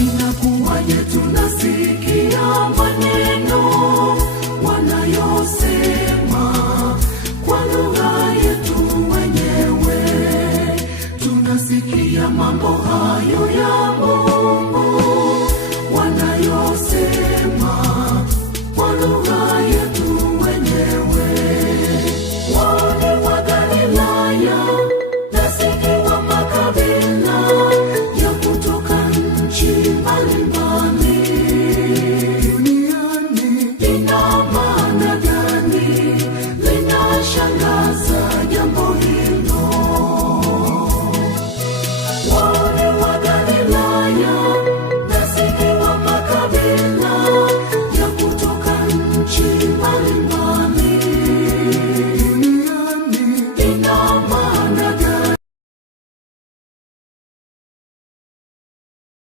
Inakuwaje tunasikia maneno wanayosema kwa lugha yetu wenyewe? Tunasikia mambo hayo ya Mungu wanayosema kwa lugha yetu wenyewe. Wale wa Galilaya, nasi wa makabila ya kutoka nchi